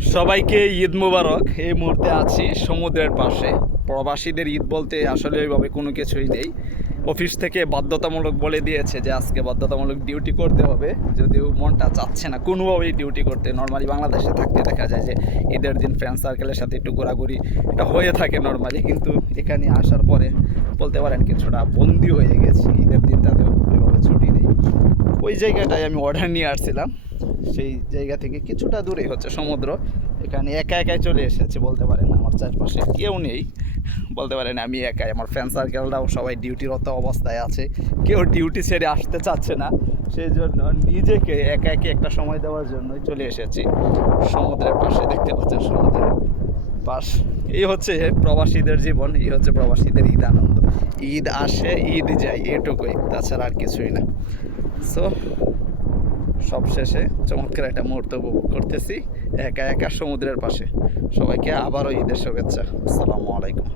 সবাইকে ঈদ মুবারক। এই মুহূর্তে আছি সমুদ্রের পাশে। প্রবাসীদের ঈদ বলতে আসলে ওইভাবে কোনো কিছুই নেই। অফিস থেকে বাধ্যতামূলক বলে দিয়েছে যে আজকে বাধ্যতামূলক ডিউটি করতে হবে, যদিও মনটা চাচ্ছে না কোনোভাবেই ডিউটি করতে। নর্মালি বাংলাদেশে থাকতে দেখা যায় যে ঈদের দিন ফ্রেন্ড সার্কেলের সাথে একটু ঘোরাঘুরি এটা হয়ে থাকে নর্মালি, কিন্তু এখানে আসার পরে বলতে পারেন কিছুটা বন্দি হয়ে গেছি। ঈদের দিনটাতেও ওইভাবে ছুটি নেই। ওই জায়গাটায় আমি অর্ডার নিয়ে আসছিলাম, সেই জায়গা থেকে কিছুটা দূরেই হচ্ছে সমুদ্র। এখানে একা একাই চলে এসেছে বলতে পারেন, আমার চারপাশে কেউ নেই বলতে পারেন, আমি একাই। আমার ফ্রেন্ড সার্কেলরাও সবাই ডিউটিরত অবস্থায় আছে, কেউ ডিউটি ছেড়ে আসতে চাচ্ছে না। সেই জন্য নিজেকে একা একে একটা সময় দেওয়ার জন্যই চলে এসেছি সমুদ্রের পাশে। দেখতে পাচ্ছেন সমুদ্রের পাশ। এই হচ্ছে প্রবাসীদের জীবন, এই হচ্ছে প্রবাসীদের ঈদ আনন্দ। ঈদ আসে ঈদ যায়, এটুকুই, তাছাড়া আর কিছুই না। সো সবশেষে চমৎকার একটা মুহূর্ত উপভোগ করতেছি একা একা সমুদ্রের পাশে। সবাইকে আবারও ঈদের শুভেচ্ছা। আসসালামু আলাইকুম।